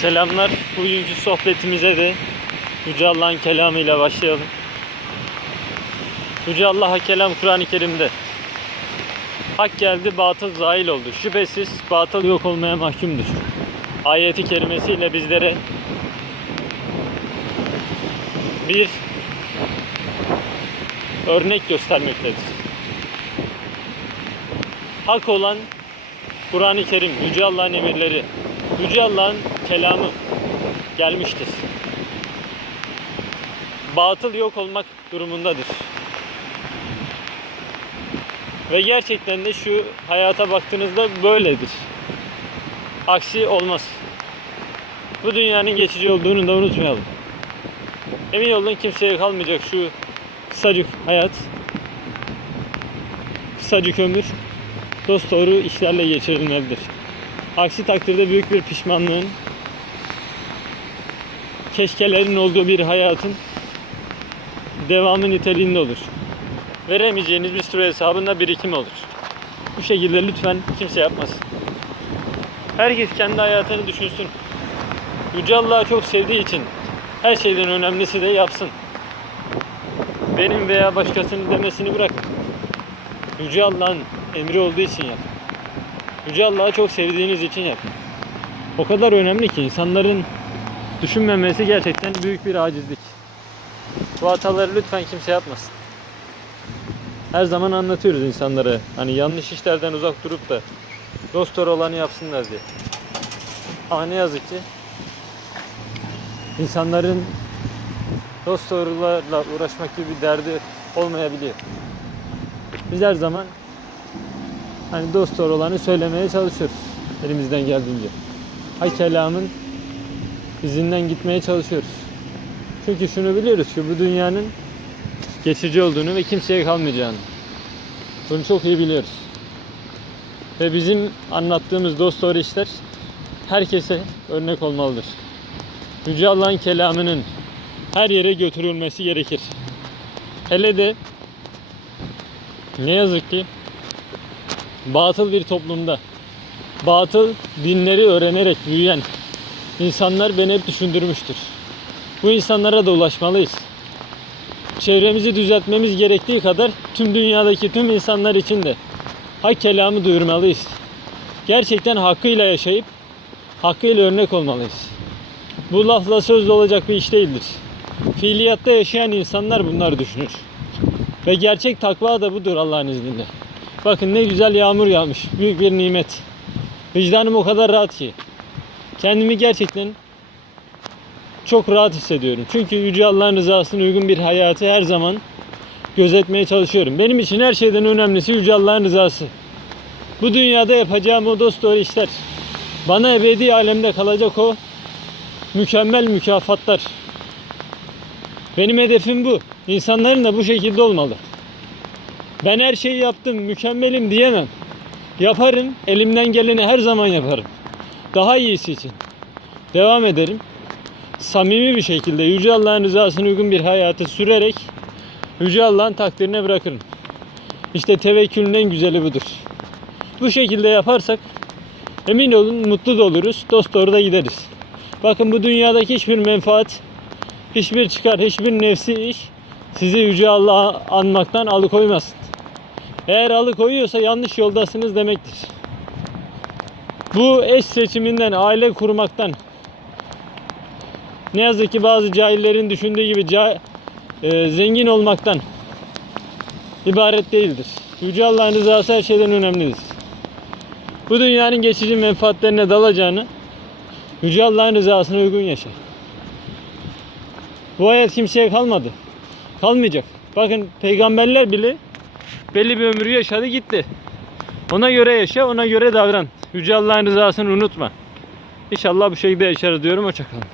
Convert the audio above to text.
Selamlar. Bugünkü sohbetimize de Yüce Allah'ın kelamıyla başlayalım. Yüce Allah'a kelam Kur'an-ı Kerim'de. Hak geldi, batıl zahil oldu. Şüphesiz batıl yok olmaya mahkumdur. Ayeti kerimesiyle bizlere bir örnek göstermektedir. Hak olan Kur'an-ı Kerim, Yüce Allah'ın emirleri, Yüce Allah'ın kelamı gelmiştir. Batıl yok olmak durumundadır. Ve gerçekten de şu hayata baktığınızda böyledir. Aksi olmaz. Bu dünyanın geçici olduğunu da unutmayalım. Emin olun kimseye kalmayacak şu kısacık hayat. Kısacık ömür dost doğru işlerle geçirilmelidir. Aksi takdirde büyük bir pişmanlığın, keşkelerin olduğu bir hayatın devamı niteliğinde olur. Veremeyeceğiniz bir süre hesabında birikim olur. Bu şekilde lütfen kimse yapmasın. Herkes kendi hayatını düşünsün. Yüce Allah'ı çok sevdiği için her şeyden önemlisi de yapsın. Benim veya başkasının demesini bırakın. Yüce Allah'ın emri olduğu için yap. Yüce Allah'ı çok sevdiğiniz için yapın. O kadar önemli ki insanların düşünmemesi gerçekten büyük bir acizlik. Bu hataları lütfen kimse yapmasın. Her zaman anlatıyoruz insanlara hani yanlış işlerden uzak durup da dost olanı yapsınlar diye. Ama ne yazık ki insanların dost uğraşmak gibi bir derdi olmayabiliyor. Biz her zaman hani dost olanı söylemeye çalışıyoruz elimizden geldiğince. Hay kelamın izinden gitmeye çalışıyoruz. Çünkü şunu biliyoruz ki bu dünyanın geçici olduğunu ve kimseye kalmayacağını. Bunu çok iyi biliyoruz. Ve bizim anlattığımız dost doğru işler herkese örnek olmalıdır. Yüce Allah'ın kelamının her yere götürülmesi gerekir. Hele de ne yazık ki batıl bir toplumda batıl dinleri öğrenerek büyüyen insanlar beni hep düşündürmüştür. Bu insanlara da ulaşmalıyız. Çevremizi düzeltmemiz gerektiği kadar tüm dünyadaki tüm insanlar için de hak kelamı duyurmalıyız. Gerçekten hakkıyla yaşayıp hakkıyla örnek olmalıyız. Bu lafla sözle olacak bir iş değildir. Fiiliyatta yaşayan insanlar bunlar düşünür. Ve gerçek takva da budur Allah'ın izniyle. Bakın ne güzel yağmur yağmış. Büyük bir nimet. Vicdanım o kadar rahat ki. Kendimi gerçekten çok rahat hissediyorum. Çünkü Yüce Allah'ın rızasına uygun bir hayatı her zaman gözetmeye çalışıyorum. Benim için her şeyden önemlisi Yüce Allah'ın rızası. Bu dünyada yapacağım o dost doğru işler. Bana ebedi alemde kalacak o mükemmel mükafatlar. Benim hedefim bu. İnsanların da bu şekilde olmalı. Ben her şeyi yaptım, mükemmelim diyemem. Yaparım, elimden geleni her zaman yaparım. Daha iyisi için. Devam ederim. Samimi bir şekilde Yüce Allah'ın rızasına uygun bir hayatı sürerek Yüce Allah'ın takdirine bırakırım. İşte tevekkülün en güzeli budur. Bu şekilde yaparsak emin olun mutlu da oluruz, dost doğru da gideriz. Bakın bu dünyadaki hiçbir menfaat, hiçbir çıkar, hiçbir nefsi iş sizi Yüce Allah'a anmaktan alıkoymasın. Eğer alıkoyuyorsa yanlış yoldasınız demektir. Bu eş seçiminden, aile kurmaktan, ne yazık ki bazı cahillerin düşündüğü gibi ca- e, zengin olmaktan ibaret değildir. Yüce Allah'ın rızası her şeyden önemlidir. Bu dünyanın geçici menfaatlerine dalacağını Yüce Allah'ın rızasına uygun yaşa. Bu hayat kimseye kalmadı. Kalmayacak. Bakın peygamberler bile belli bir ömrü yaşadı gitti. Ona göre yaşa, ona göre davran. Yüce Allah'ın rızasını unutma. İnşallah bu şekilde yaşarız diyorum. Hoşçakalın.